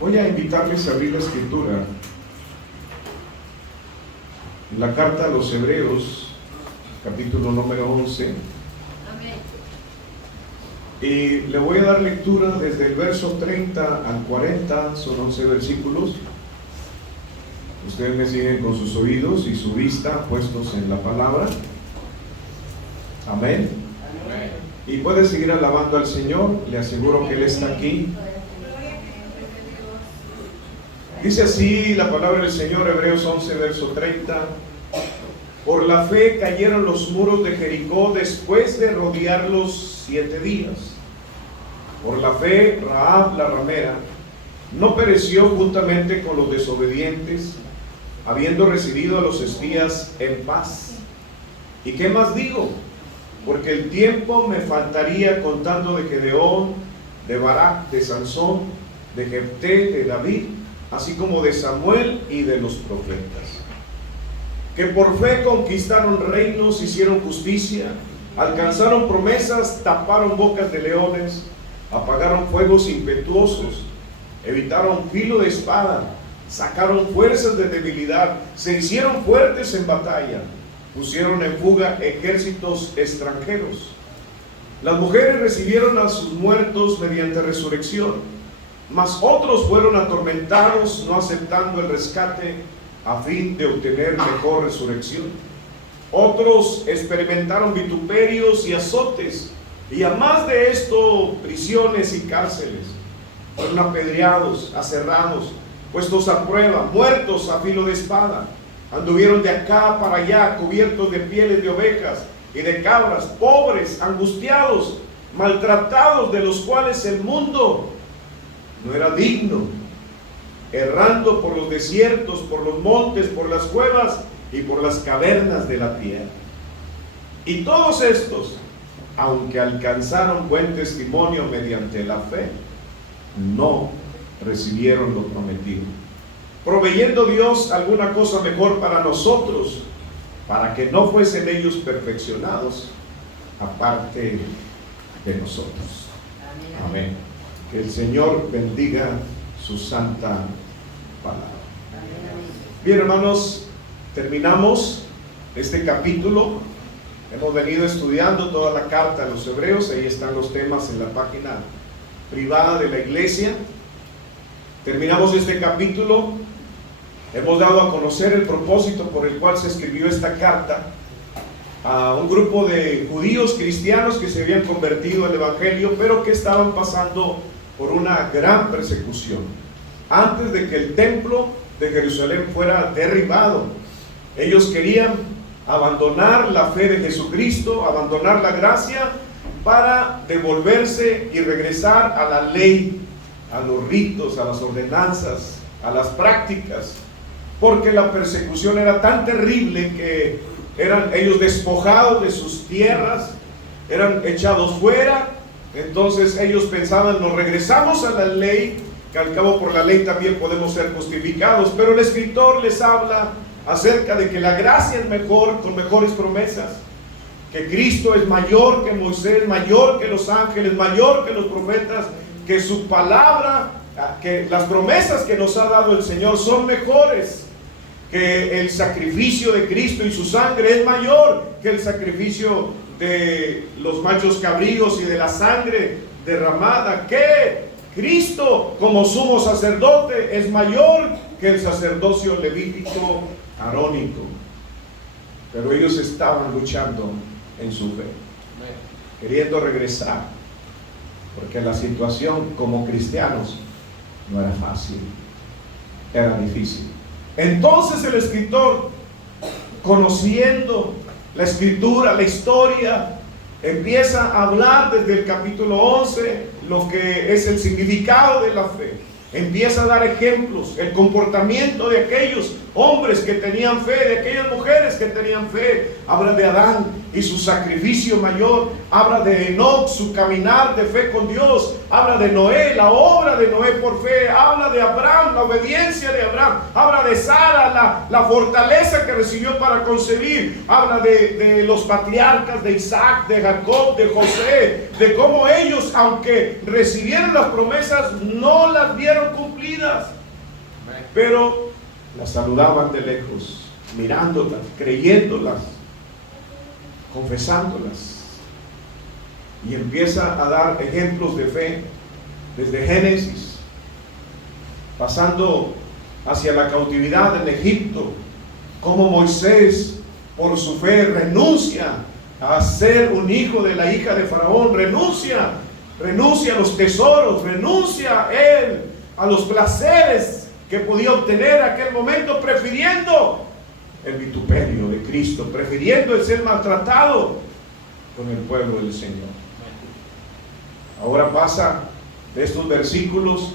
Voy a invitarles a abrir la escritura en la carta a los Hebreos, capítulo número 11. Amén. Y le voy a dar lectura desde el verso 30 al 40, son 11 versículos. Ustedes me siguen con sus oídos y su vista puestos en la palabra. Amén. Amén. Y puede seguir alabando al Señor, le aseguro que Él está aquí. Dice así la palabra del Señor, Hebreos 11, verso 30. Por la fe cayeron los muros de Jericó después de rodearlos 7 días. Por la fe, Rahab la ramera no pereció juntamente con los desobedientes, habiendo recibido a los espías en paz. ¿Y qué más digo? Porque el tiempo me faltaría contando de Gedeón, de Barak, de Sansón, de Jefté, de David, así como de Samuel y de los profetas, que por fe conquistaron reinos, hicieron justicia, alcanzaron promesas, taparon bocas de leones, apagaron fuegos impetuosos, evitaron filo de espada, sacaron fuerzas de debilidad, se hicieron fuertes en batalla, pusieron en fuga ejércitos extranjeros. Las mujeres recibieron a sus muertos mediante resurrección, mas otros fueron atormentados, no aceptando el rescate a fin de obtener mejor resurrección. Otros experimentaron vituperios y azotes, y a más de esto, prisiones y cárceles. Fueron apedreados, aserrados, puestos a prueba, muertos a filo de espada. Anduvieron de acá para allá, cubiertos de pieles de ovejas y de cabras, pobres, angustiados, maltratados, de los cuales el mundo no era digno, errando por los desiertos, por los montes, por las cuevas y por las cavernas de la tierra. Y todos estos, aunque alcanzaron buen testimonio mediante la fe, no recibieron lo prometido, proveyendo Dios alguna cosa mejor para nosotros, para que no fuesen ellos perfeccionados aparte de nosotros. Amén. Que el Señor bendiga su santa palabra. Bien, hermanos, terminamos este capítulo. Hemos venido estudiando toda la carta a los Hebreos. Ahí están los temas en la página privada de la iglesia. Terminamos este capítulo. Hemos dado a conocer el propósito por el cual se escribió esta carta a un grupo de judíos cristianos que se habían convertido al evangelio, pero que estaban pasando por una gran persecución antes de que el templo de Jerusalén fuera derribado. Ellos querían abandonar la fe de Jesucristo, abandonar la gracia, para devolverse y regresar a la ley, a los ritos, a las ordenanzas, a las prácticas, porque la persecución era tan terrible que eran ellos despojados de sus tierras, eran echados fuera. Entonces ellos pensaban, nos regresamos a la ley, que al cabo por la ley también podemos ser justificados. Pero el escritor les habla acerca de que la gracia es mejor, con mejores promesas, que Cristo es mayor que Moisés, mayor que los ángeles, mayor que los profetas, que su palabra, que las promesas que nos ha dado el Señor son mejores, que el sacrificio de Cristo y su sangre es mayor que el sacrificio de los machos cabríos y de la sangre derramada, que Cristo como sumo sacerdote es mayor que el sacerdocio levítico arónico. Pero ellos estaban luchando en su fe, queriendo regresar, porque la situación como cristianos no era fácil, era difícil. Entonces el escritor, conociendo la escritura, la historia, empieza a hablar desde el capítulo 11 lo que es el significado de la fe. Empieza a dar ejemplos, el comportamiento de aquellos hombres que tenían fe, de aquellas mujeres que tenían fe. Habla de Adán y su sacrificio mayor, habla de Enoc, su caminar de fe con Dios, habla de Noé, la obra de Noé por fe, habla de Abraham, la obediencia de Abraham, habla de Sara, la fortaleza que recibió para concebir, habla de los patriarcas, de Isaac, de Jacob, de José, de cómo ellos, aunque recibieron las promesas, no las vieron cumplidas. Pero las saludaban de lejos, mirándolas, creyéndolas, confesándolas. Y empieza a dar ejemplos de fe desde Génesis, pasando hacia la cautividad en Egipto, como Moisés por su fe renuncia a ser un hijo de la hija de Faraón, renuncia a los tesoros, renuncia él a los placeres que podía obtener en aquel momento, prefiriendo el vituperio de Cristo, prefiriendo el ser maltratado con el pueblo del Señor. Ahora pasa de estos versículos,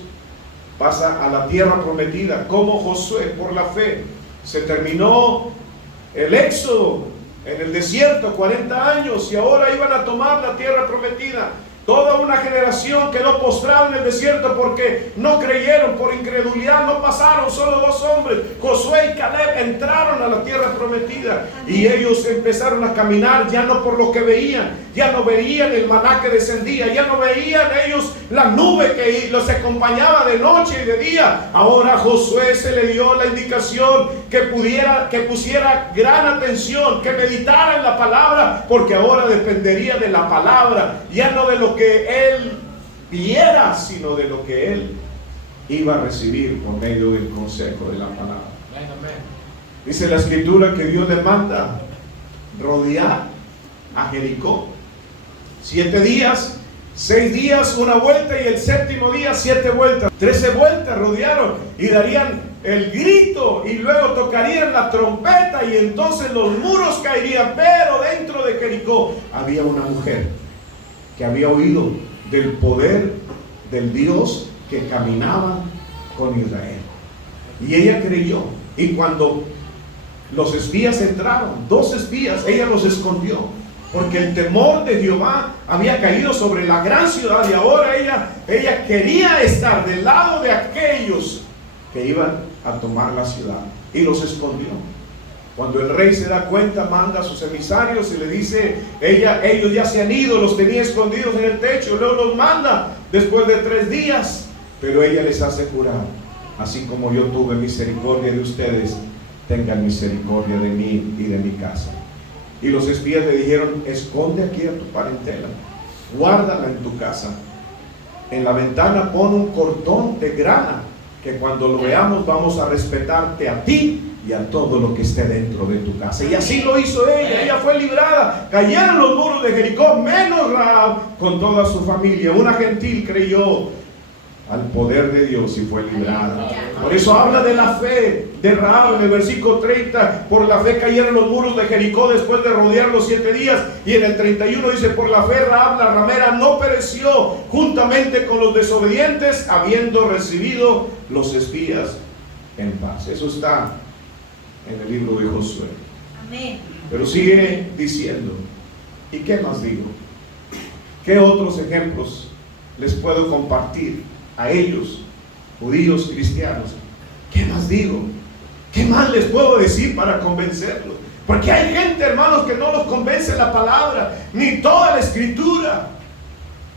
pasa a la tierra prometida, como Josué por la fe se terminó el éxodo en el desierto, 40 años, y ahora iban a tomar la tierra prometida. Toda una generación quedó postrada en el desierto porque no creyeron, por incredulidad no pasaron. Solo 2 hombres, Josué y Caleb, entraron a la tierra prometida. Y ellos empezaron a caminar ya no por lo que veían, ya no veían el maná que descendía, ya no veían ellos la nube que los acompañaba de noche y de día. Ahora a Josué se le dio la indicación que pusiera gran atención, que meditara en la palabra, porque ahora dependería de la palabra, ya no de lo que él viera, sino de lo que él iba a recibir por medio del consejo de la palabra. Dice la escritura que Dios le manda rodear a Jericó 7 días, 6 días una vuelta, y el 7º día 7 vueltas, 13 vueltas rodearon, y darían el grito y luego tocarían la trompeta, y entonces los muros caerían. Pero dentro de Jericó había una mujer que había oído del poder del Dios que caminaba con Israel, y ella creyó. Y cuando los espías entraron, 2 espías, ella los escondió, porque el temor de Jehová había caído sobre la gran ciudad, y ahora ella quería estar del lado de aquellos que iban a tomar la ciudad, y los escondió. Cuando el rey se da cuenta, manda a sus emisarios y le dice, ellos ya se han ido, los tenía escondidos en el techo. Luego los manda después de 3 días, pero ella les hace jurar: así como yo tuve misericordia de ustedes, tengan misericordia de mí y de mi casa. Y los espías le dijeron: esconde aquí a tu parentela, guárdala en tu casa, en la ventana pon un cordón de grana, que cuando lo veamos vamos a respetarte a ti y a todo lo que esté dentro de tu casa. Y así lo hizo ella fue librada. Cayeron los muros de Jericó, menos Rahab con toda su familia. Una gentil creyó al poder de Dios y fue librada. Por eso habla de la fe de Rahab en el versículo 30. Por la fe cayeron los muros de Jericó después de rodear los 7 días. Y en el 31 dice: por la fe Rahab la ramera no pereció juntamente con los desobedientes, habiendo recibido los espías en paz. Eso está en el libro de Josué. Amén. Pero sigue diciendo: ¿y qué más digo? ¿Qué otros ejemplos les puedo compartir a ellos, judíos cristianos? ¿Qué más digo? ¿Qué más les puedo decir para convencerlos? Porque hay gente, hermanos, que no los convence la palabra, ni toda la escritura.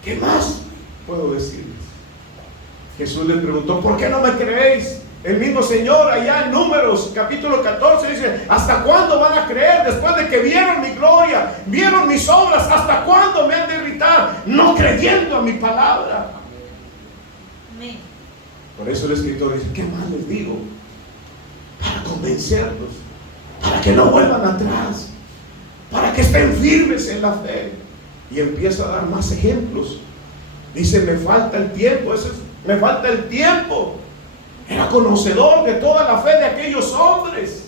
¿Qué más puedo decirles? Jesús les preguntó: ¿por qué no me creéis? El mismo Señor allá en Números capítulo 14 dice: ¿hasta cuándo van a creer después de que vieron mi gloria, vieron mis obras? ¿Hasta cuándo me han de irritar no creyendo a mi palabra? Amén. Por eso el escritor dice: ¿qué más les digo? Para convencerlos, para que no vuelvan atrás, para que estén firmes en la fe. Y empieza a dar más ejemplos. Dice: me falta el tiempo. Me falta el tiempo. Era conocedor de toda la fe de aquellos hombres,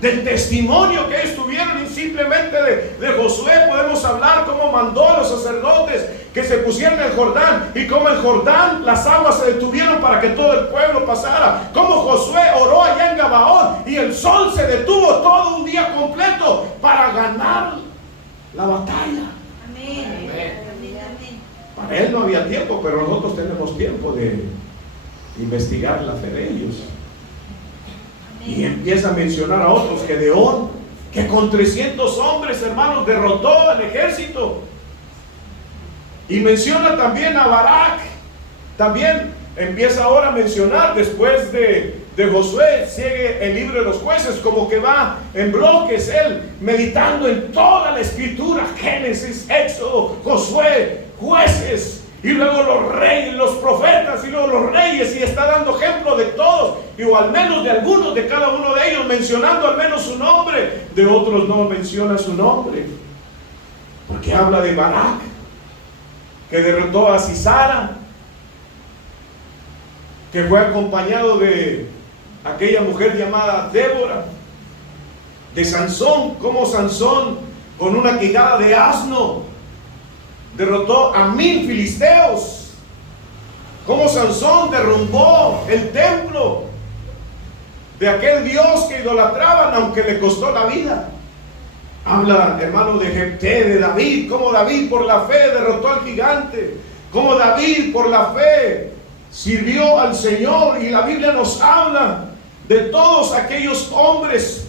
del testimonio que ellos tuvieron. Y simplemente de Josué podemos hablar cómo mandó a los sacerdotes que se pusieran en el Jordán, y cómo en Jordán las aguas se detuvieron para que todo el pueblo pasara. Cómo Josué oró allá en Gabaón y el sol se detuvo todo un día completo para ganar la batalla. Amén. Amén. Para él no había tiempo, pero nosotros tenemos tiempo de investigar la fe de ellos. Y empieza a mencionar a otros: Gedeón, que con 300 hombres, hermanos, derrotó al ejército. Y menciona también a Barak. También empieza ahora a mencionar, después de de Josué, sigue el libro de los jueces, como que va en bloques, él meditando en toda la escritura, Génesis, Éxodo, Josué, jueces, y luego los reyes, los profetas, y luego los reyes, y está dando ejemplo de todos, o al menos de algunos, de cada uno de ellos, mencionando al menos su nombre. De otros no menciona su nombre, porque habla de Barak, que derrotó a Sisara, que fue acompañado de aquella mujer llamada Débora, de Sansón, como Sansón con una quijada de asno derrotó a 1000 filisteos, como Sansón derrumbó el templo de aquel Dios que idolatraban, aunque le costó la vida. Habla, hermano, de Jefté, de David, como David por la fe derrotó al gigante, como David por la fe sirvió al Señor. Y la Biblia nos habla de todos aquellos hombres.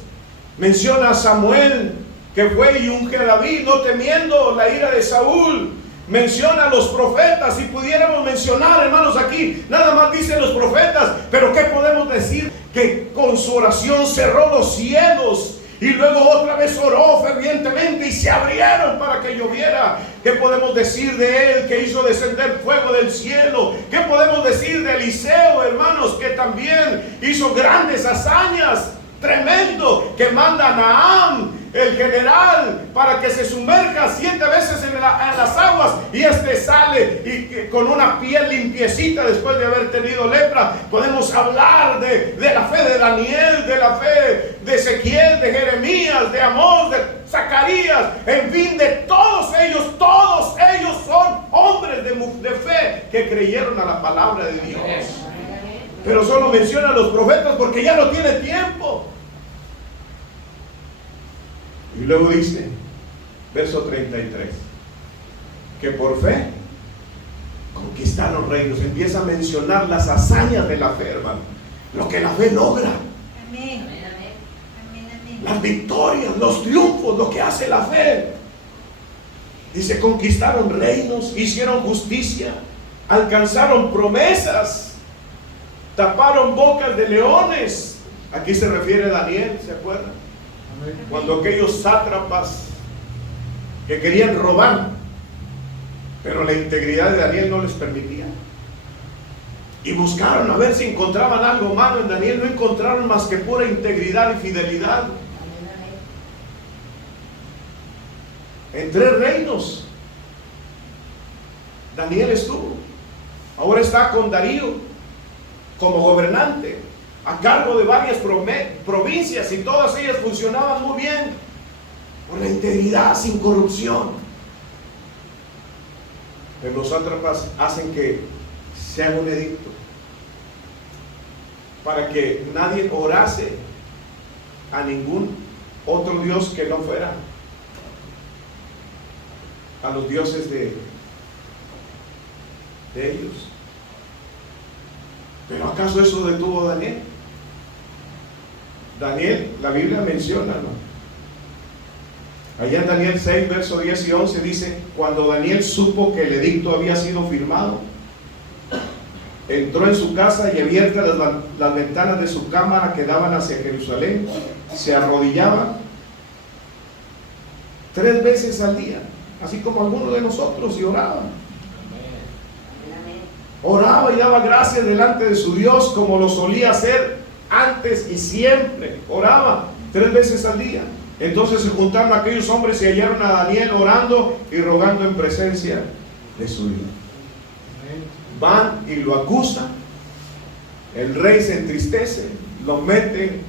Menciona a Samuel, que fue y unge a David, no temiendo la ira de Saúl. Menciona a los profetas, si pudiéramos mencionar, hermanos, aquí nada más dicen los profetas, pero ¿qué podemos decir? Que con su oración cerró los cielos y luego otra vez oró fervientemente y se abrieron para que lloviera. ¿Qué podemos decir de él, que hizo descender fuego del cielo? ¿Qué podemos decir de Eliseo, hermanos, que también hizo grandes hazañas? Tremendo, que manda a Naam, el general, para que se sumerja 7 veces en las aguas, y sale y con una piel limpiecita después de haber tenido lepra. Podemos hablar de la fe de Daniel, de la fe de Ezequiel, de Jeremías, de Amós, de Zacarías, en fin, de todos ellos son hombres de fe que creyeron a la palabra de Dios. Pero solo menciona a los profetas porque ya no tiene tiempo. Y luego dice, verso 33, que por fe conquistaron reinos. Empieza a mencionar las hazañas de la fe, hermano, lo que la fe logra. Amén. Las victorias, los triunfos, lo que hace la fe. Dice, conquistaron reinos, hicieron justicia, alcanzaron promesas, taparon bocas de leones. Aquí se refiere a Daniel, ¿se acuerdan? Cuando aquellos sátrapas que querían robar, pero la integridad de Daniel no les permitía, y buscaron a ver si encontraban algo malo en Daniel, no encontraron más que pura integridad y fidelidad. En 3 reinos Daniel estuvo. Ahora está con Darío como gobernante, a cargo de varias provincias, y todas ellas funcionaban muy bien por la integridad, sin corrupción. Pero los sátrapas hacen que se haga un edicto para que nadie orase a ningún otro dios que no fuera a los dioses de ellos. ¿Pero acaso eso detuvo a Daniel? Daniel, la Biblia menciona, ¿no? Allá en Daniel 6, verso 10 y 11 dice, cuando Daniel supo que el edicto había sido firmado, entró en su casa y abiertas las ventanas de su cámara que daban hacia Jerusalén, se arrodillaba 3 veces al día, así como algunos de nosotros, y oraba. Oraba y daba gracias delante de su Dios, como lo solía hacer antes y siempre. Oraba 3 veces al día. Entonces se juntaron aquellos hombres y hallaron a Daniel orando y rogando en presencia de su Dios. Van y lo acusan. El rey se entristece, lo mete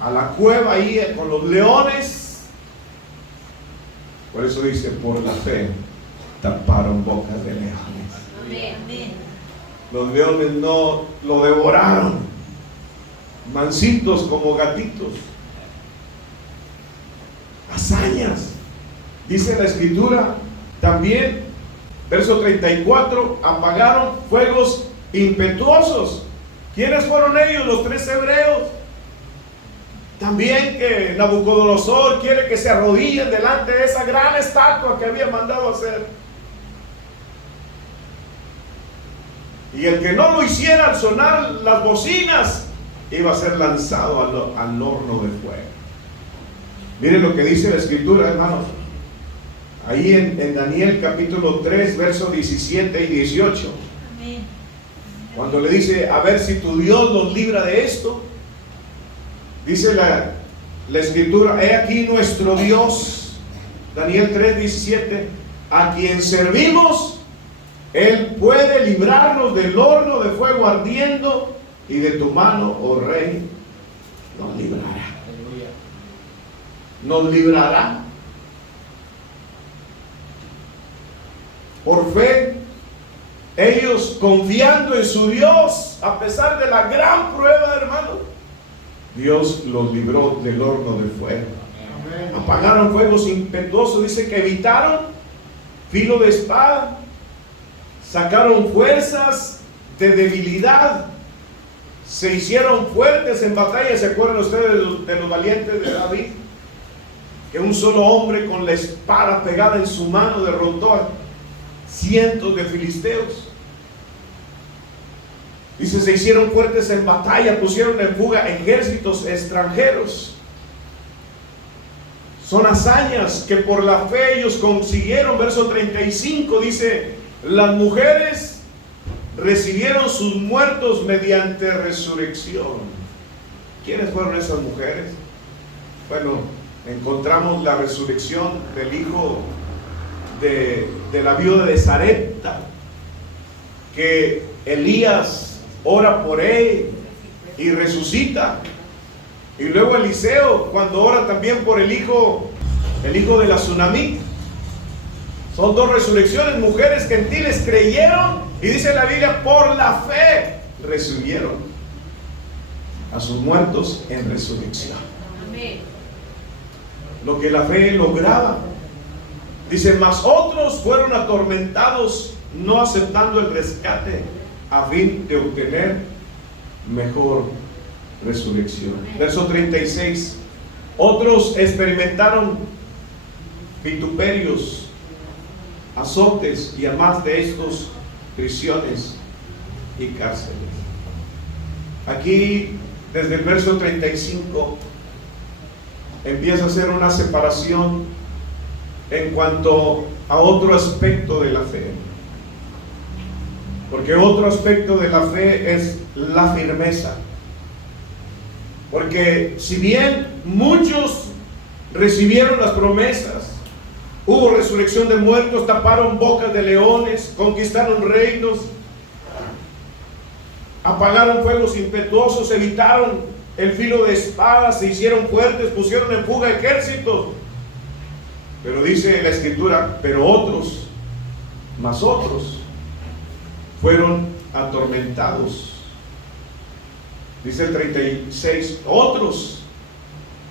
a la cueva ahí con los leones. Por eso dice, por la fe taparon bocas de leones. Amén. Los leones no lo devoraron, mansitos como gatitos. Hazañas, dice la escritura también, verso 34, apagaron fuegos impetuosos. ¿Quiénes fueron ellos? Los 3 hebreos. También que Nabucodonosor quiere que se arrodillen delante de esa gran estatua que había mandado hacer. Y el que no lo hiciera, al sonar las bocinas, iba a ser lanzado al horno de fuego. Miren lo que dice la Escritura, hermanos. Ahí en Daniel capítulo 3, versos 17 y 18. Amén. Cuando le dice, a ver si tu Dios nos libra de esto. Dice la Escritura, he aquí nuestro Dios, Daniel 3, 17, a quien servimos, Él puede librarnos del horno de fuego ardiendo, y de tu mano, oh Rey, nos librará. Nos librará. Por fe, ellos confiando en su Dios, a pesar de la gran prueba, hermano, Dios los libró del horno de fuego. Amén. Apagaron fuegos impetuosos, dice que evitaron filo de espada, sacaron fuerzas de debilidad, se hicieron fuertes en batalla. ¿Se acuerdan ustedes de los valientes de David? Que un solo hombre con la espada pegada en su mano derrotó a cientos de filisteos. Dice, se hicieron fuertes en batalla, pusieron en fuga ejércitos extranjeros. Son hazañas que por la fe ellos consiguieron. Verso 35 dice, las mujeres recibieron sus muertos mediante resurrección. ¿Quiénes fueron esas mujeres? Bueno, encontramos la resurrección del hijo de la viuda de Sarepta, que Elías ora por él y resucita. Y luego Eliseo, cuando ora también por el hijo de la Tsunami. Son dos resurrecciones, mujeres gentiles creyeron, y dice la Biblia, por la fe recibieron a sus muertos en resurrección. Amén. Lo que la fe lograba. Dice, mas otros fueron atormentados, no aceptando el rescate, a fin de obtener mejor resurrección. Verso 36. Otros experimentaron vituperios, azotes, y además de estos, prisiones y cárceles. Aquí, desde el verso 35, empieza a hacer una separación en cuanto a otro aspecto de la fe. Porque otro aspecto de la fe es la firmeza. Porque si bien muchos recibieron las promesas, hubo resurrección de muertos, taparon bocas de leones, conquistaron reinos, apagaron fuegos impetuosos, evitaron el filo de espadas, se hicieron fuertes, pusieron en fuga ejércitos. Pero dice la Escritura, pero otros, más otros, fueron atormentados. Dice el 36, otros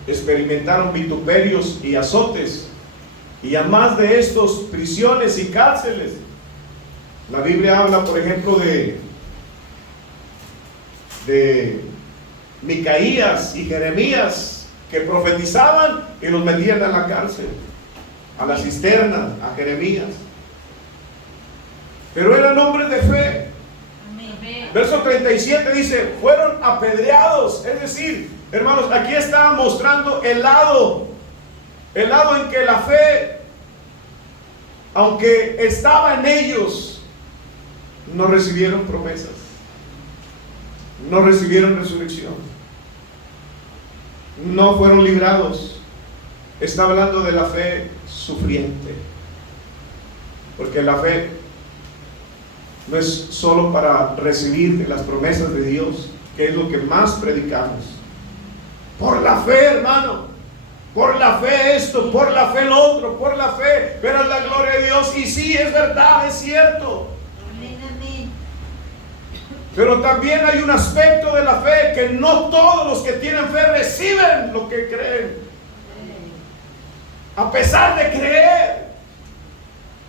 experimentaron vituperios y azotes, y además de estos, prisiones y cárceles. La Biblia habla, por ejemplo, de Micaías y Jeremías, que profetizaban y los metían a la cárcel, a la cisterna, a Jeremías. Pero eran hombres de fe. Verso 37 dice, fueron apedreados. Es decir, hermanos, aquí está mostrando el lado en que la fe, aunque estaba en ellos, no recibieron promesas, no recibieron resurrección, no fueron librados. Está hablando de la fe sufriente, porque la fe no es solo para recibir las promesas de Dios, que es lo que más predicamos. Por la fe, hermano, por la fe esto, por la fe lo otro, por la fe verás la gloria de Dios. Y sí, es verdad, es cierto. Amén, amén. Pero también hay un aspecto de la fe que no todos los que tienen fe reciben lo que creen, a pesar de creer.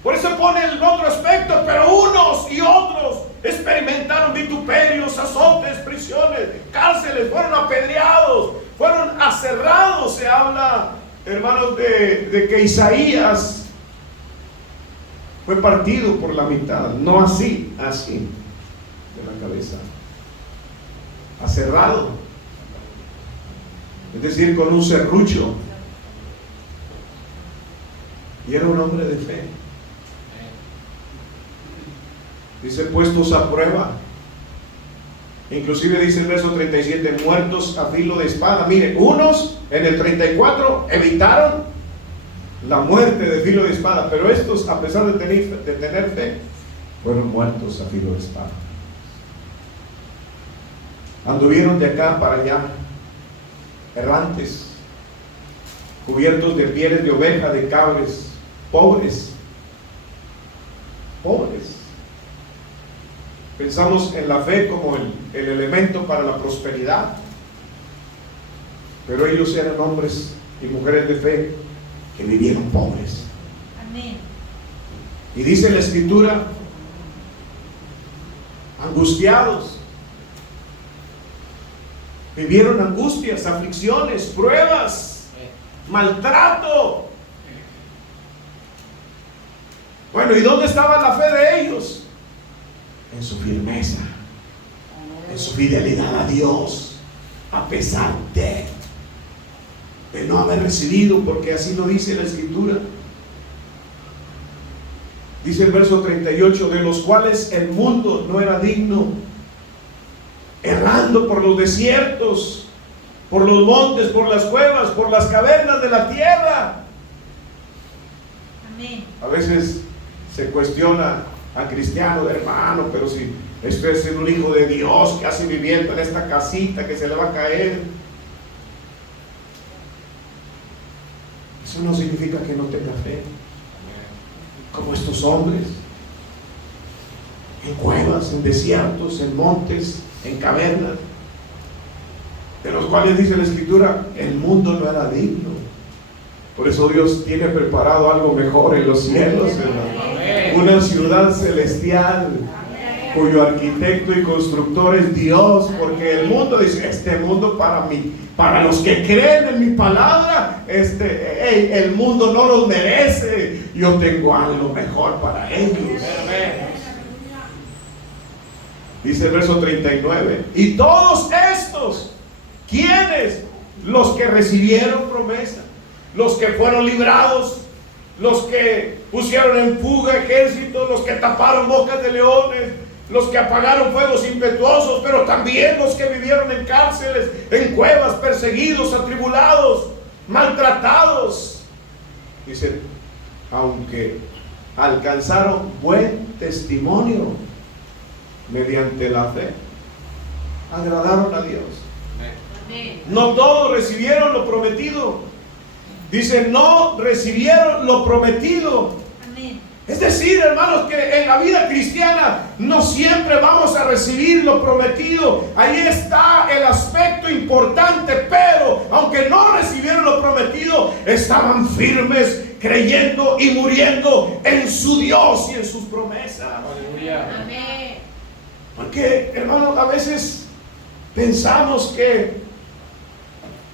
Por eso pone el otro aspecto, pero unos y otros experimentaron vituperios, azotes, prisiones, cárceles, fueron apedreados, fueron aserrados. Se habla, hermanos, de que Isaías fue partido por la mitad, no así, de la cabeza, aserrado. es decir, con un serrucho. Y era un hombre de fe. Dice, puestos a prueba. Inclusive dice el verso 37, muertos a filo de espada. Mire, unos en el 34 evitaron la muerte de filo de espada, pero estos, a pesar de tener fe, fueron muertos a filo de espada. Anduvieron de acá para allá, errantes, cubiertos de pieles de oveja, de cabres, pobres. Pensamos en la fe como el elemento para la prosperidad, pero ellos eran hombres y mujeres de fe que vivieron pobres. Amén. Y dice la Escritura, angustiados, vivieron angustias, aflicciones, pruebas, maltrato. Bueno, ¿y dónde estaba la fe de ellos? En su firmeza, en su fidelidad a Dios, a pesar de no haber recibido, porque así lo dice la Escritura. Dice el verso 38, de los cuales el mundo no era digno, errando por los desiertos, por los montes, por las cuevas, por las cavernas de la tierra. Amén. A veces se cuestiona a cristiano, hermano, pero si esto es un hijo de Dios que hace viviendo en esta casita que se le va a caer, eso no significa que no tenga fe, como estos hombres, en cuevas, en desiertos, en montes, en cavernas, de los cuales dice la Escritura, el mundo no era digno. Por eso Dios tiene preparado algo mejor en los cielos, hermano. Una ciudad celestial cuyo arquitecto y constructor es Dios, porque el mundo dice, este mundo para mí, para los que creen en mi palabra, el mundo no los merece, yo tengo algo mejor para ellos. Dice el verso 39, y todos estos, ¿quiénes? Los que recibieron promesa, los que fueron librados, los que pusieron en fuga ejércitos, los que taparon bocas de leones, los que apagaron fuegos impetuosos, pero también los que vivieron en cárceles, en cuevas, perseguidos, atribulados, maltratados. Dice, aunque alcanzaron buen testimonio mediante la fe, agradaron a Dios. No todos recibieron lo prometido. Dice, no recibieron lo prometido. Amén. Es decir, hermanos, que en la vida cristiana no siempre vamos a recibir lo prometido. Ahí está el aspecto importante, pero aunque no recibieron lo prometido, estaban firmes, creyendo y muriendo en su Dios y en sus promesas. Amén. Porque, hermanos, a veces pensamos que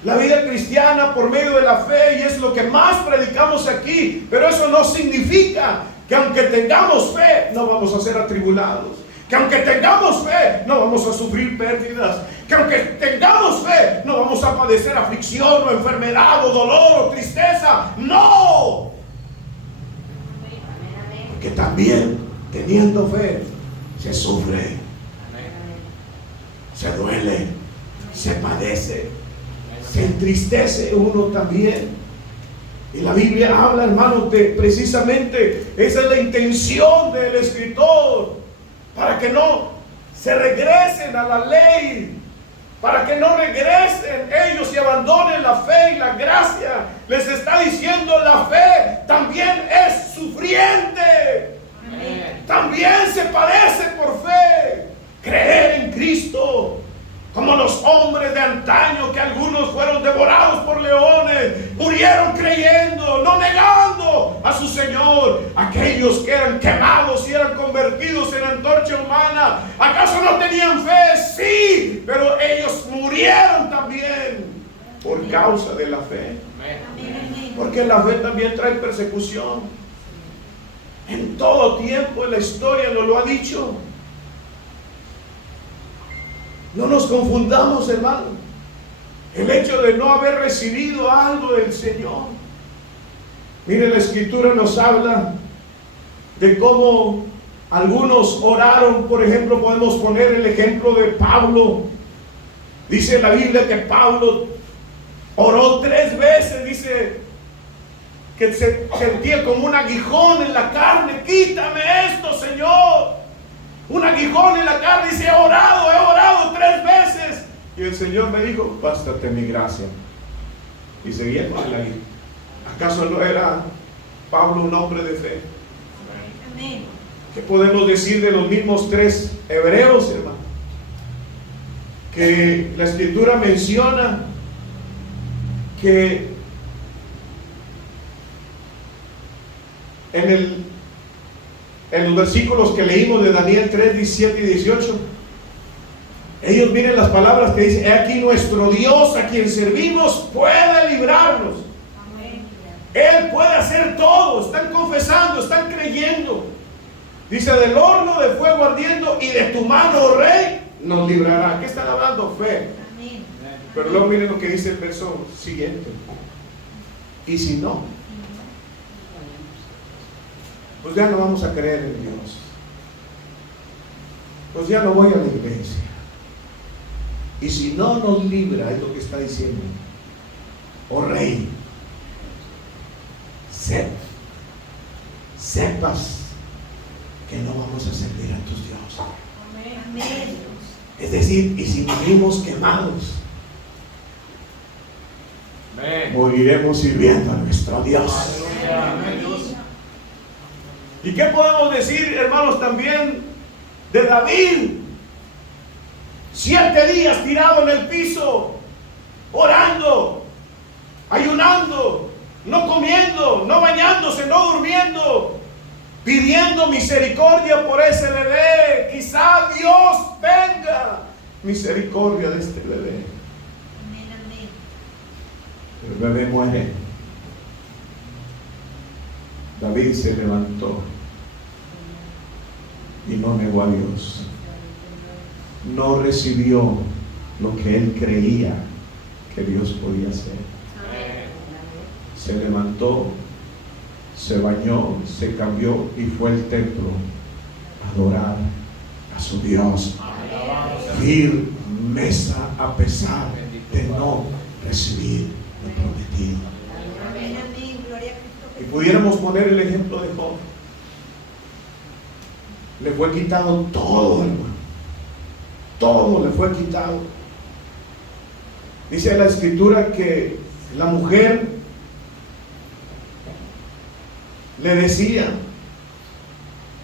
la vida cristiana por medio de la fe, y es lo que más predicamos aquí, pero eso no significa que aunque tengamos fe no vamos a ser atribulados, que aunque tengamos fe no vamos a sufrir pérdidas, que aunque tengamos fe no vamos a padecer aflicción o enfermedad o dolor o tristeza. No, porque también teniendo fe se sufre, se duele, se padece, se entristece uno también. Y la Biblia habla, hermanos, de precisamente esa es la intención del escritor, para que no se regresen a la ley, para que no regresen ellos y abandonen la fe y la gracia. Les está diciendo, la fe también es sufriente. Amén. También se padece por fe. Creer en Cristo, como los hombres de antaño, que algunos fueron devorados por leones, murieron creyendo, no negando a su Señor. Aquellos que eran quemados y eran convertidos en antorcha humana, ¿acaso no tenían fe? Sí, pero ellos murieron también por causa de la fe. Amén. Porque la fe también trae persecución. En todo tiempo en la historia nos lo ha dicho. No nos confundamos, hermano. El hecho de no haber recibido algo del Señor. Mire, la Escritura nos habla de cómo algunos oraron. Por ejemplo, podemos poner el ejemplo de Pablo. Dice la Biblia que Pablo oró 3 veces. Dice que se sentía como un aguijón en la carne. Quítame esto, Señor. Un aguijón en la carne. Dice, he orado 3 veces. Y el Señor me dijo, bástate mi gracia. Y seguía con el aguijón. ¿Acaso no era Pablo un hombre de fe? Amén. ¿Qué podemos decir de los mismos 3 hebreos, hermano? Que la Escritura menciona que en los versículos que leímos de Daniel 3, 17 y 18, ellos miren las palabras que dice: he aquí nuestro Dios a quien servimos puede librarnos. Amén. Él puede hacer todo. Están confesando, están creyendo. Dice: del horno de fuego ardiendo y de tu mano, oh rey, nos librará. ¿Qué están hablando? Fe. Amén. Pero luego miren lo que dice el verso siguiente. Y si no, pues ya no vamos a creer en Dios. Pues ya no voy a la iglesia. Y si no nos libra, es lo que está diciendo, oh rey, sepas que no vamos a servir a tus dioses. Amén. Es decir, y si morimos quemados, moriremos sirviendo a nuestro Dios. ¿Y qué podemos decir, hermanos, también de David? 7 días tirado en el piso, orando, ayunando, no comiendo, no bañándose, no durmiendo, pidiendo misericordia por ese bebé. Quizá Dios tenga misericordia de este bebé. Amén. Amén. El bebé muere. David se levantó y no negó a Dios. No recibió lo que él creía que Dios podía hacer. Se levantó, se bañó, se cambió y fue al templo a adorar a su Dios. Firmeza a pesar de no recibir lo prometido. Amén. Amén. Gloria a Y Cristo. pudiéramos poner el ejemplo de Job. Le fue quitado todo, hermano. Todo le fue quitado. Dice la Escritura que la mujer le decía: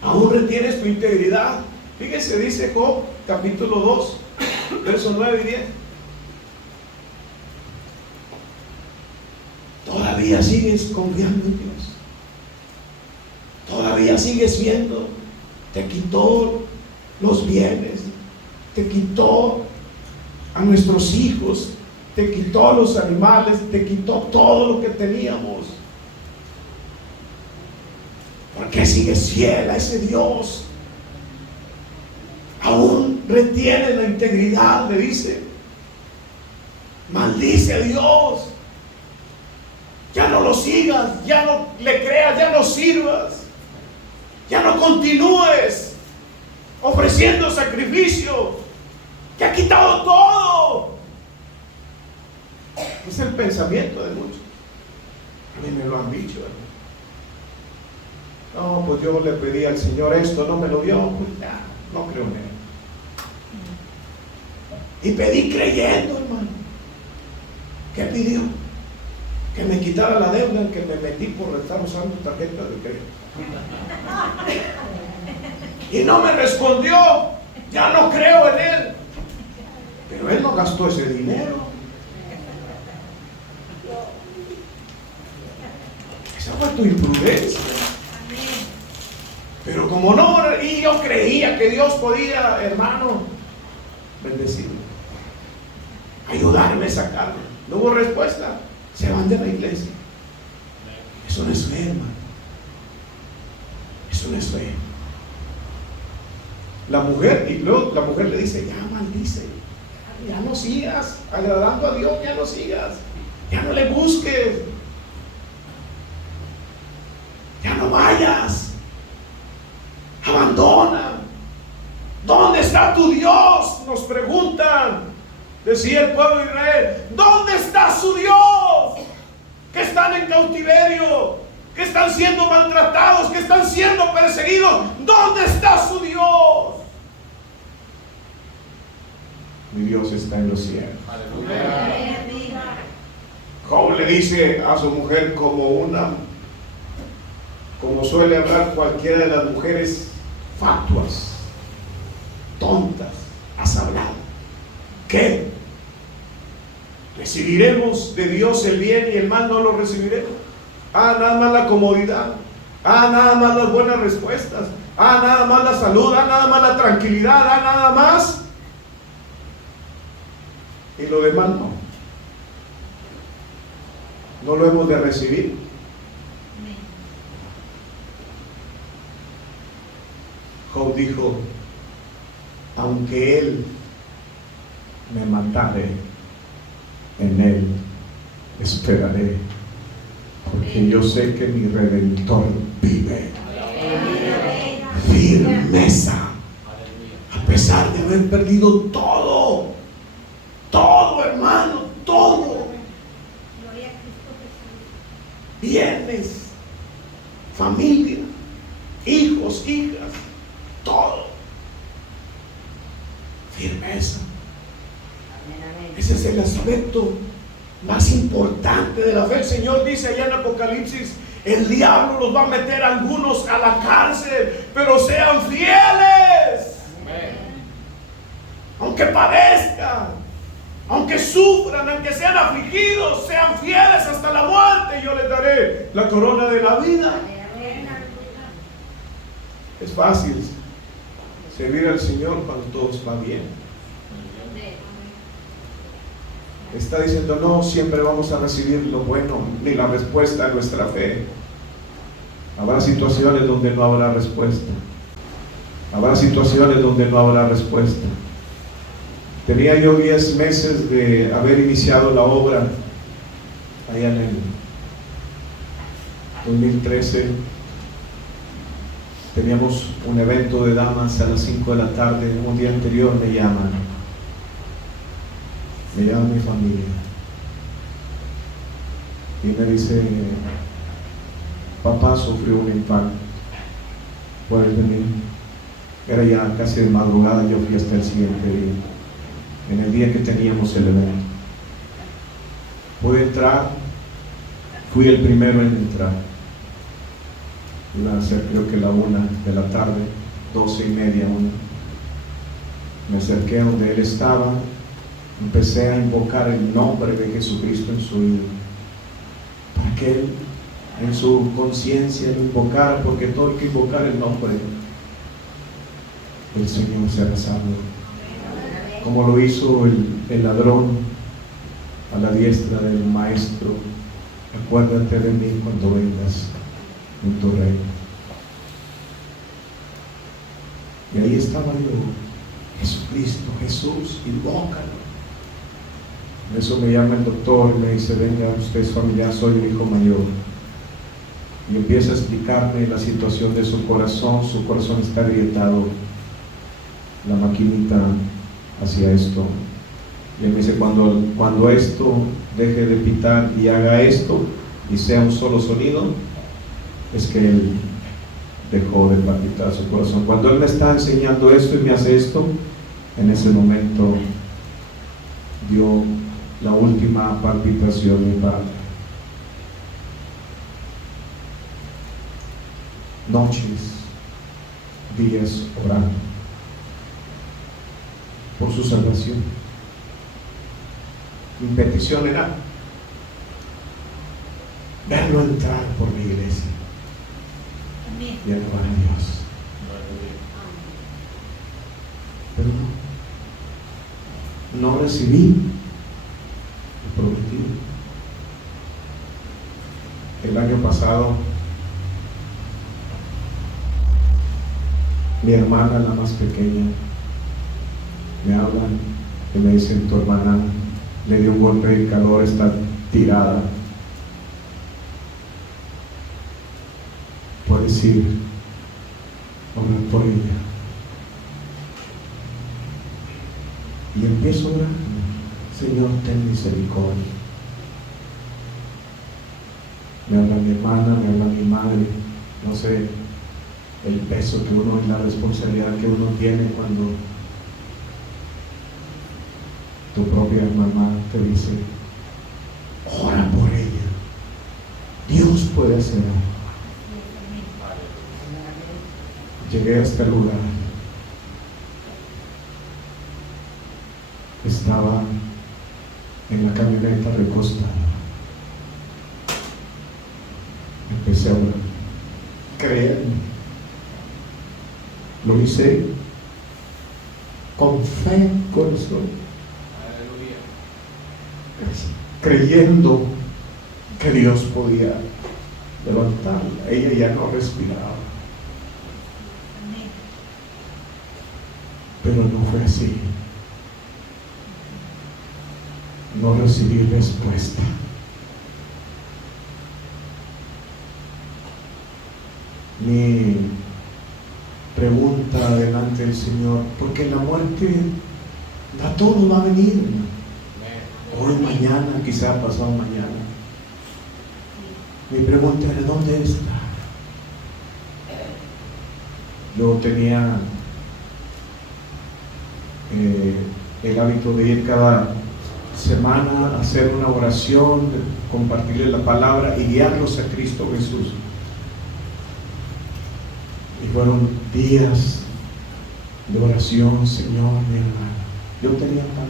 aún retienes tu integridad. Fíjese, dice Job capítulo 2, versos 9 y 10. Todavía sigues confiando en Dios. Todavía sigues viendo. Te quitó los bienes, te quitó a nuestros hijos, te quitó a los animales, te quitó todo lo que teníamos. ¿Por qué sigues fiel a ese Dios? Aún retienes la integridad, le dice. Maldice a Dios. Ya no lo sigas, ya no le creas, ya no sirvas. Ya no continúes ofreciendo sacrificio, que ha quitado todo. Es el pensamiento de muchos. A mí me lo han dicho, hermano. No, pues yo le pedí al Señor esto, no me lo dio, pues ya, no creo en Él. Y pedí creyendo, hermano. ¿Qué pidió? Que me quitara la deuda en que me metí por estar usando tarjeta de crédito. Y no me respondió. Ya no creo en Él. Pero Él no gastó ese dinero. Esa fue tu imprudencia. Pero como no, y yo creía que Dios podía, hermano, bendecirme, ayudarme a sacarlo. No hubo respuesta. Se van de la iglesia. Eso no es fe, hermano. Eso no es fe. La mujer, y luego la mujer le dice: ya maldice. Ya no sigas agradando a Dios, ya no sigas, ya no le busques, ya no vayas, abandona. ¿Dónde está tu Dios?, nos preguntan. Decía el pueblo de Israel: ¿dónde está su Dios? Que están en cautiverio, que están siendo maltratados, que están siendo perseguidos. ¿Dónde está su Dios? Mi Dios está en los cielos. Job le dice a su mujer como suele hablar cualquiera de las mujeres fatuas, tontas: has hablado. ¿Qué? ¿Recibiremos de Dios el bien y el mal no lo recibiremos? Nada más la comodidad. Nada más las buenas respuestas. Nada más la salud. Nada más la tranquilidad. Nada más. Y lo demás no. No lo hemos de recibir. Job dijo: aunque él me matare, en él esperaré, porque yo sé que mi Redentor vive. Firmeza, a pesar de haber perdido todo, hermano, todo, bienes, familia, hijos, hijas, todo. Firmeza. Ese es el aspecto más importante de la fe. El Señor dice allá en Apocalipsis: el diablo los va a meter a algunos a la cárcel, pero sean fieles. Aunque padezcan, aunque sufran, aunque sean afligidos, sean fieles hasta la muerte, yo les daré la corona de la vida. Es fácil servir al Señor cuando todo va bien. Está diciendo: no siempre vamos a recibir lo bueno ni la respuesta a nuestra fe. Habrá situaciones donde no habrá respuesta. Habrá situaciones donde no habrá respuesta. Tenía yo 10 meses de haber iniciado la obra allá en el 2013. Teníamos un evento de damas a las 5 de la tarde. Un día anterior me llama mi familia y me dice: papá sufrió un infarto, ¿puedes venir? Era ya casi de madrugada. Yo fui hasta el siguiente día, en el día que teníamos el evento. Pude entrar, fui el primero en entrar. Creo que la 1 de la tarde, 12:30, 1. Me acerqué a donde él estaba. Empecé a invocar el nombre de Jesucristo en su oído, para que él en su conciencia lo invocara, porque todo el que invocar el nombre del Señor será salvo, como lo hizo el ladrón a la diestra del Maestro: acuérdate de mí cuando vengas en tu reino. Y ahí estaba yo: Jesucristo, Jesús, invócalo. En eso me llama el doctor y me dice: venga, usted es familiar, soy el hijo mayor. Y empieza a explicarme la situación de su corazón está agrietado, la maquinita hacia esto. Y él me dice: cuando esto deje de pitar y haga esto y sea un solo sonido, es que él dejó de palpitar su corazón. Cuando él me está enseñando esto y me hace esto, en ese momento dio la última palpitación mi padre. Noches, días orando por su salvación. Mi petición era verlo entrar por la iglesia y alabar a Dios. Pero no recibí el prometido. El año pasado, mi hermana, la más pequeña, me habla Y me dicen, tu hermana le dio un golpe de calor, está tirada. Puedes ir, orar por ella. Y empiezo a orar. Señor, ten misericordia. Me habla mi hermana, me habla mi madre. No sé el peso que uno y la responsabilidad que uno tiene cuando tu propia mamá te dice, ora por ella. Dios puede hacer algo. Llegué a este lugar. Estaba en la camioneta recostada. Empecé a orar. Créanme. Lo hice con fe en corazón. Creyendo que Dios podía levantarla. Ella ya no respiraba. Pero no fue así. No recibí respuesta. Mi pregunta delante del Señor, porque la muerte a todos va a venir. Hoy, mañana, quizá pasado mañana. Mi pregunta era, ¿dónde está? Yo tenía el hábito de ir cada semana a hacer una oración, compartirle la palabra y guiarlos a Cristo Jesús. Y fueron días de oración, Señor, mi hermano. Yo tenía paz.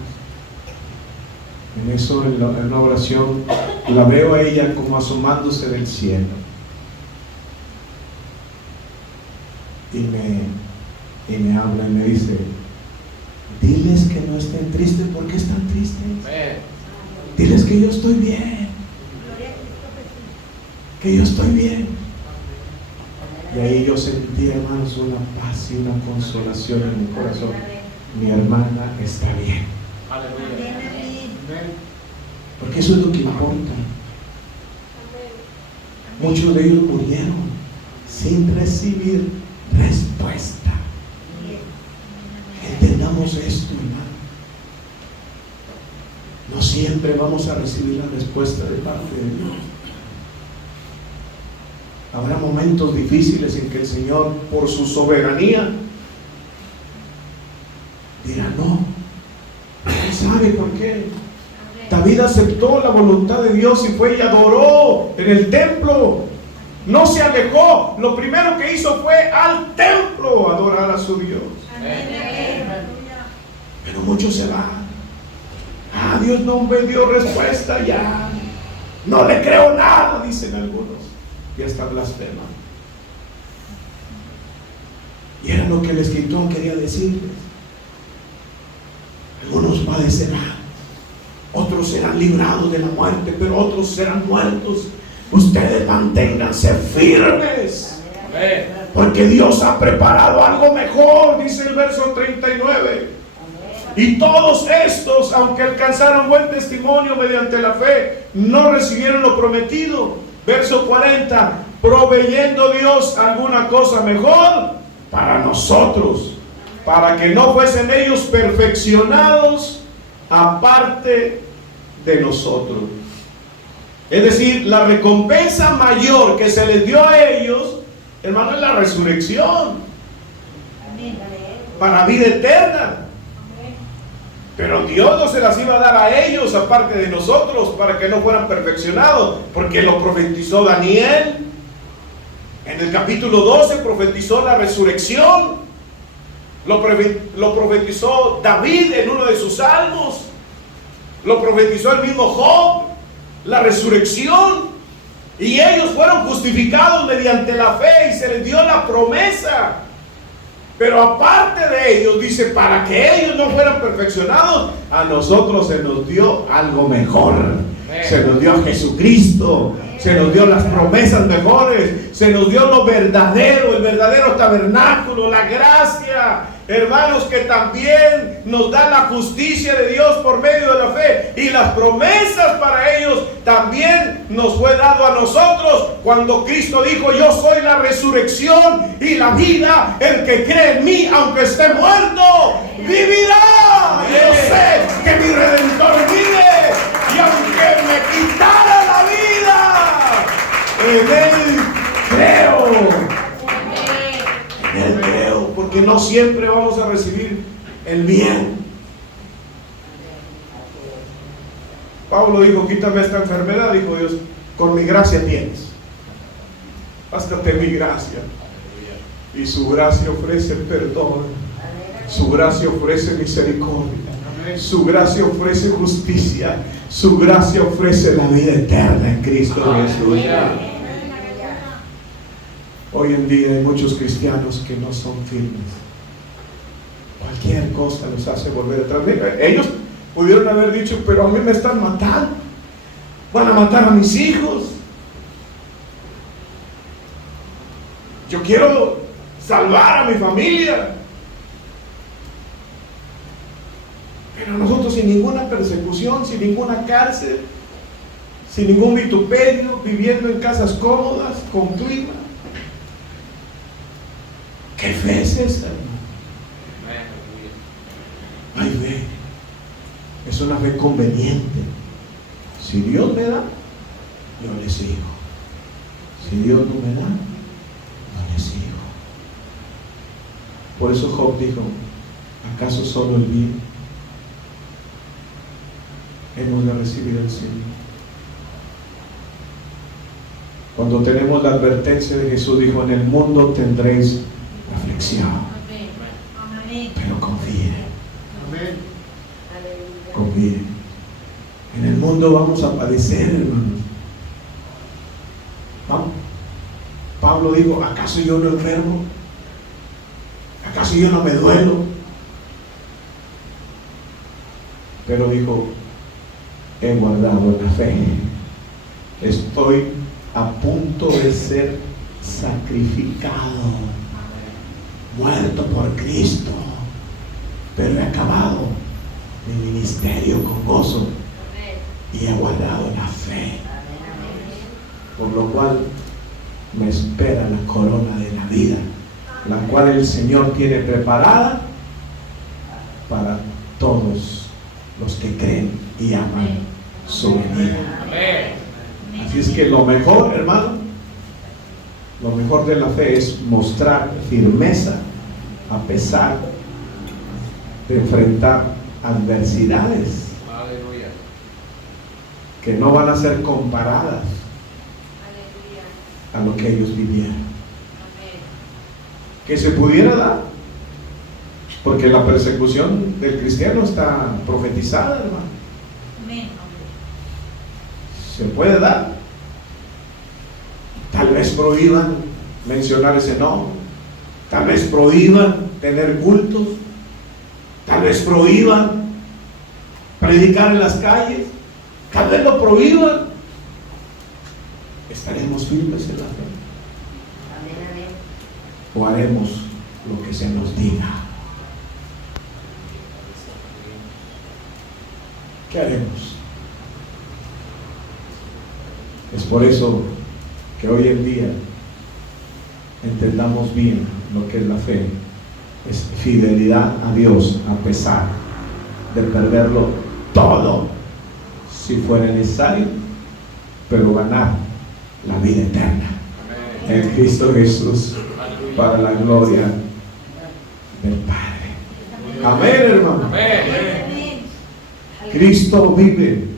En eso, en la oración, la veo a ella como asomándose del cielo. Y me habla y me dice, diles que no estén tristes. ¿Por qué están tristes? Diles que yo estoy bien. Que yo estoy bien. Y ahí yo sentí, hermanos, una paz y una consolación en mi corazón. Mi hermana está bien. Porque eso es lo que importa. Muchos de ellos murieron sin recibir respuesta. Entendamos esto, hermano. No siempre vamos a recibir la respuesta de parte de Dios. Habrá momentos difíciles en que el Señor, por su soberanía, dirá no. ¿Sabe por qué? David aceptó la voluntad de Dios y fue y adoró en el templo. No se alejó. Lo primero que hizo fue al templo adorar a su Dios. Pero muchos se van. Dios no me dio respuesta ya. No le creo nada, dicen algunos. Y hasta blasfeman. Y era lo que el escritor quería decirles. Algunos padecerán, otros serán librados de la muerte, pero otros serán muertos. Ustedes manténganse firmes, porque Dios ha preparado algo mejor, dice el verso 39. Y todos estos, aunque alcanzaron buen testimonio mediante la fe, no recibieron lo prometido. Verso 40, proveyendo Dios alguna cosa mejor para nosotros, para que no fuesen ellos perfeccionados aparte de nosotros. Es decir, la recompensa mayor que se les dio a ellos, hermano, es la resurrección para vida eterna. Pero Dios no se las iba a dar a ellos aparte de nosotros para que no fueran perfeccionados, porque lo profetizó Daniel en el capítulo 12, profetizó la resurrección. Lo profetizó David en uno de sus salmos. Lo profetizó el mismo Job, la resurrección. Y ellos fueron justificados mediante la fe y se les dio la promesa. Pero aparte de ellos, dice, para que ellos no fueran perfeccionados, a nosotros se nos dio algo mejor. Se nos dio a Jesucristo, se nos dio las promesas mejores, se nos dio lo verdadero, el verdadero tabernáculo, la gracia, hermanos, que también nos da la justicia de Dios por medio de la fe, y las promesas para ellos también nos fue dado a nosotros cuando Cristo dijo: yo soy la resurrección y la vida, el que cree en mí aunque esté muerto vivirá. Yo sé que mi Redentor vive, y aunque me quitara la vida, en Él creo. En Él creo, porque no siempre vamos a recibir el bien. Pablo dijo: quítame esta enfermedad, dijo Dios, con mi gracia tienes. Bástate mi gracia. Y su gracia ofrece perdón, su gracia ofrece misericordia, su gracia ofrece justicia, su gracia ofrece la vida eterna en Cristo Jesús. Hoy en día hay muchos cristianos que no son firmes. Cualquier cosa los hace volver atrás. Ellos pudieron haber dicho: pero a mí me están matando, van a matar a mis hijos, yo quiero salvar a mi familia. Pero nosotros, sin ninguna persecución, sin ninguna cárcel, sin ningún vituperio, viviendo en casas cómodas, con clima. ¿Qué fe es esa, hermano? Hay fe. Es una fe conveniente. Si Dios me da, yo le sigo. Si Dios no me da, no le sigo. Por eso Job dijo: ¿acaso solo el bien hemos de recibir del Señor? Cuando tenemos la advertencia de Jesús, dijo: en el mundo tendréis aflicción, pero confíen. Confíen. En el mundo vamos a padecer, hermanos. ¿No? Pablo dijo: ¿acaso yo no enfermo? ¿Acaso yo no me duelo? Pero dijo: he guardado la fe. Estoy a punto de ser sacrificado, muerto por Cristo, pero he acabado mi ministerio con gozo y he guardado la fe, por lo cual me espera la corona de la vida, la cual el Señor tiene preparada para todos los que creen y aman su venida. Así es que lo mejor, hermano, lo mejor de la fe es mostrar firmeza a pesar de enfrentar adversidades que no van a ser comparadas a lo que ellos vivieron. Que se pudiera dar, porque la persecución del cristiano está profetizada, hermano. Se puede dar. Tal vez prohíban mencionar ese nombre, tal vez prohíban tener cultos, tal vez prohíban predicar en las calles, tal vez lo prohíban. ¿Estaremos firmes en la fe? ¿O haremos lo que se nos diga? ¿Qué haremos? Es por eso que hoy en día entendamos bien lo que es la fe. Es fidelidad a Dios a pesar de perderlo todo, si fuera necesario, pero ganar la vida eterna en Cristo Jesús, para la gloria del Padre. Amén, hermano. Amén. Cristo vive.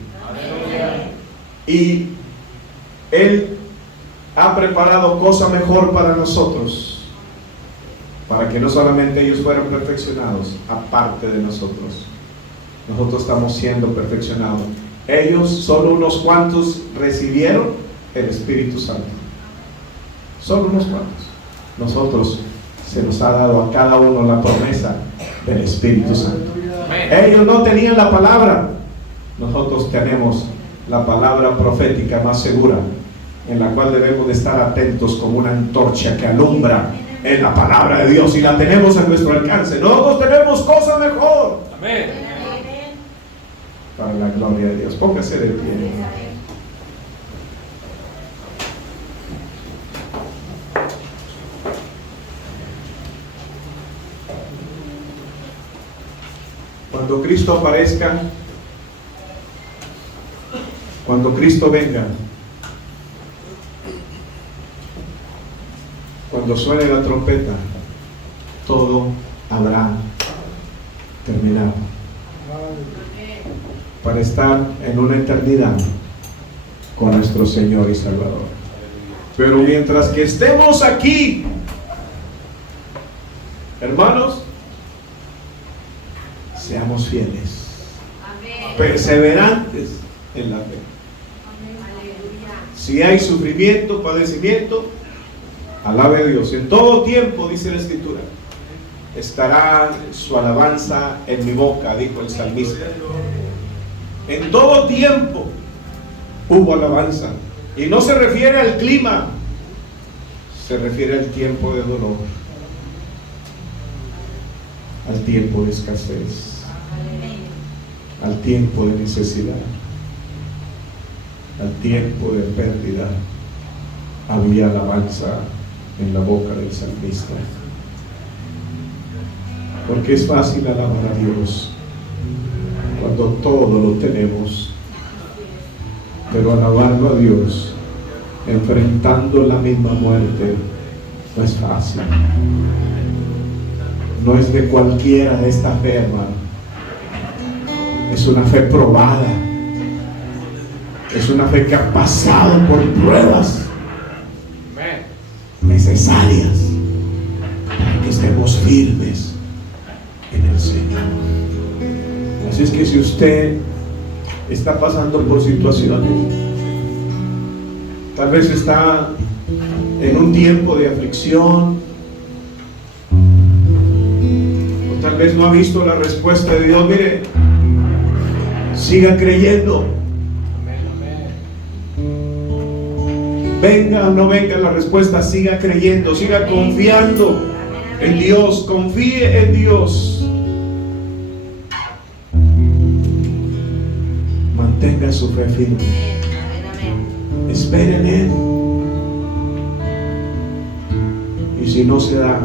Y Él ha preparado cosa mejor para nosotros, para que no solamente ellos fueran perfeccionados, aparte de nosotros. Nosotros estamos siendo perfeccionados. Ellos, solo unos cuantos recibieron el Espíritu Santo. Solo unos cuantos. Nosotros, se nos ha dado a cada uno la promesa del Espíritu Santo. Ellos no tenían la palabra. Nosotros tenemos la palabra profética más segura, en la cual debemos de estar atentos como una antorcha que alumbra en la palabra de Dios y la tenemos a nuestro alcance. Nosotros tenemos cosa mejor. Amén. Para la gloria de Dios. Póngase de pie. Cuando Cristo aparezca, cuando Cristo venga, cuando suene la trompeta, todo habrá terminado, para estar en una eternidad con nuestro Señor y Salvador. Pero mientras que estemos aquí, hermanos, seamos fieles, perseverantes en la fe. Si hay sufrimiento, padecimiento, alabe a Dios. En todo tiempo, dice la Escritura, estará su alabanza en mi boca, dijo el salmista. En todo tiempo hubo alabanza. Y no se refiere al clima, se refiere al tiempo de dolor, al tiempo de escasez, al tiempo de necesidad, al tiempo de pérdida. Había alabanza en la boca del salmista. Porque es fácil alabar a Dios cuando todo lo tenemos, pero alabarlo a Dios enfrentando la misma muerte no es fácil. No es de cualquiera de esta fe, hermano. Es una fe probada. Es una fe que ha pasado por pruebas necesarias para que estemos firmes en el Señor. Así es que si usted está pasando por situaciones, tal vez está en un tiempo de aflicción, o tal vez no ha visto la respuesta de Dios, mire, siga creyendo. Venga o no venga la respuesta, siga creyendo, siga confiando en Dios, confíe en Dios. Mantenga su fe firme. Espere en Él. Y si no se da,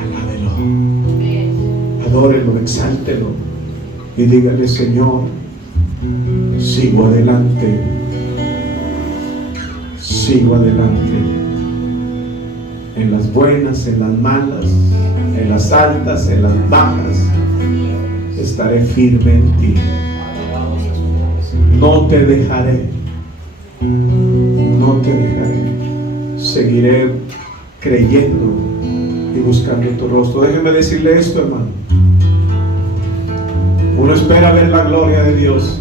alábelo, adórelo, exáltelo y dígale: Señor, sigo adelante. Sigo adelante, en las buenas, en las malas, en las altas, en las bajas, estaré firme en ti. No te dejaré, no te dejaré. Seguiré creyendo y buscando tu rostro. Déjeme decirle esto, hermano. Uno espera ver la gloria de Dios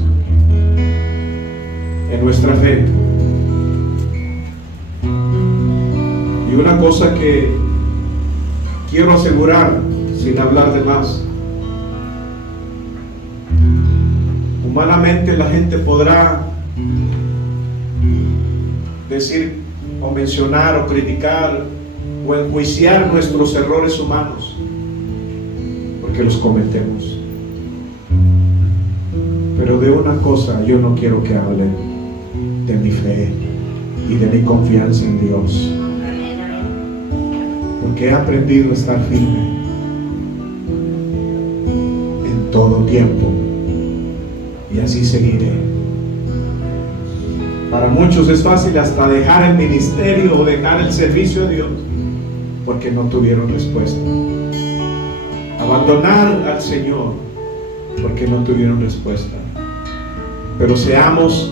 en nuestra fe. Y una cosa que quiero asegurar, sin hablar de más, humanamente la gente podrá decir o mencionar o criticar o enjuiciar nuestros errores humanos, porque los cometemos. Pero de una cosa yo no quiero que hablen: de mi fe y de mi confianza en Dios. Porque he aprendido a estar firme en todo tiempo, y así seguiré. Para muchos es fácil hasta dejar el ministerio o dejar el servicio a Dios porque no tuvieron respuesta. Abandonar al Señor porque no tuvieron respuesta. Pero seamos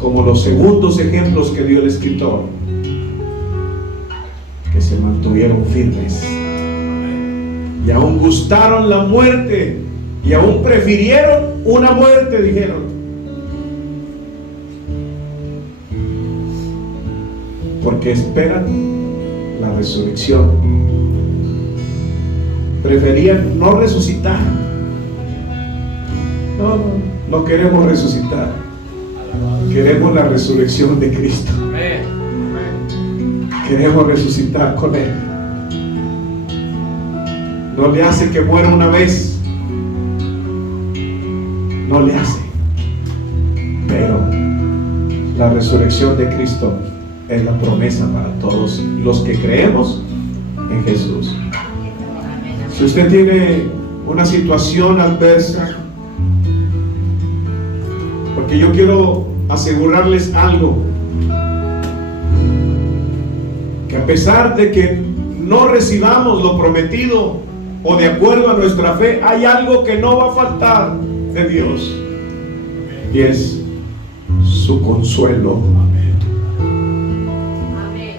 como los segundos ejemplos que dio el escritor, que se mantuvieron firmes y aún gustaron la muerte y aún prefirieron una muerte, dijeron, porque esperan la resurrección. Preferían no resucitar. No queremos resucitar, queremos la resurrección de Cristo. Queremos resucitar con Él. No le hace que muera una vez, no le hace, pero la resurrección de Cristo es la promesa para todos los que creemos en Jesús. Si usted tiene una situación adversa, porque yo quiero asegurarles algo, que a pesar de que no recibamos lo prometido o de acuerdo a nuestra fe, hay algo que no va a faltar de Dios, y es su consuelo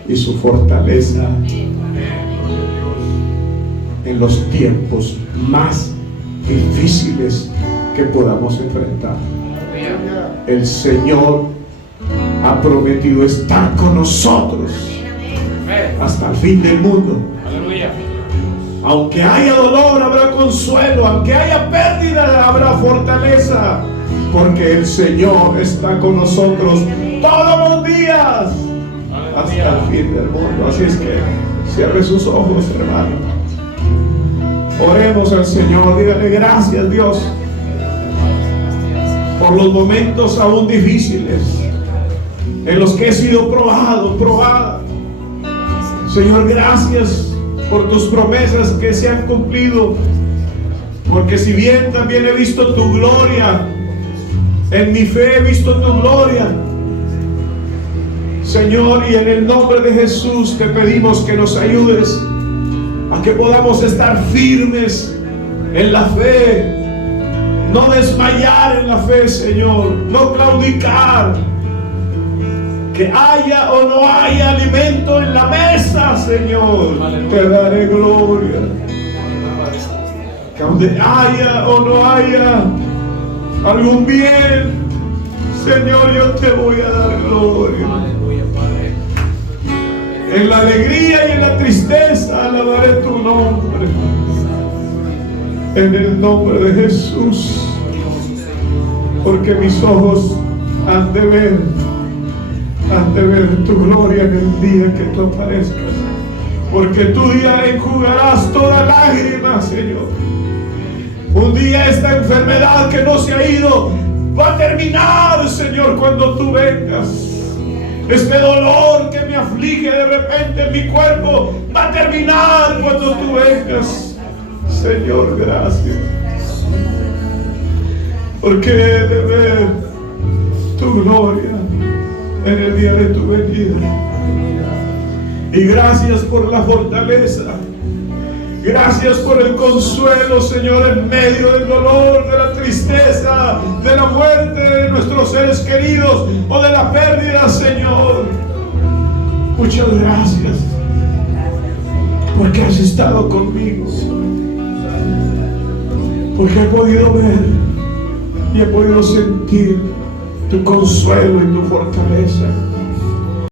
y su fortaleza en los tiempos más difíciles que podamos enfrentar. El Señor ha prometido estar con nosotros hasta el fin del mundo. Aunque haya dolor, habrá consuelo. Aunque haya pérdida, habrá fortaleza, porque el Señor está con nosotros todos los días hasta el fin del mundo. Así es que cierre sus ojos, hermano. Oremos al Señor. Dígale gracias, Dios, por los momentos aún difíciles en los que he sido probada. Señor, gracias por tus promesas que se han cumplido, porque si bien también he visto tu gloria, en mi fe he visto tu gloria, Señor, y en el nombre de Jesús te pedimos que nos ayudes a que podamos estar firmes en la fe, no desmayar en la fe, Señor, no claudicar. Que haya o no haya alimento en la mesa, Señor, te daré gloria. Que donde haya o no haya algún bien, Señor, yo te voy a dar gloria. En la alegría y en la tristeza alabaré tu nombre. En el nombre de Jesús, porque mis ojos han de ver tu gloria en el día que tú aparezcas, porque tú ya enjugarás toda lágrima, Señor. Un día esta enfermedad que no se ha ido va a terminar, Señor, cuando tú vengas. Este dolor que me aflige de repente en mi cuerpo va a terminar cuando tú vengas. Señor, gracias, porque he de ver tu gloria en el día de tu venida. Y gracias por la fortaleza. Gracias por el consuelo, Señor, en medio del dolor, de la tristeza, de la muerte de nuestros seres queridos o de la pérdida, Señor. Muchas gracias porque has estado conmigo, porque he podido ver y he podido sentir tu consuelo y tu fortaleza.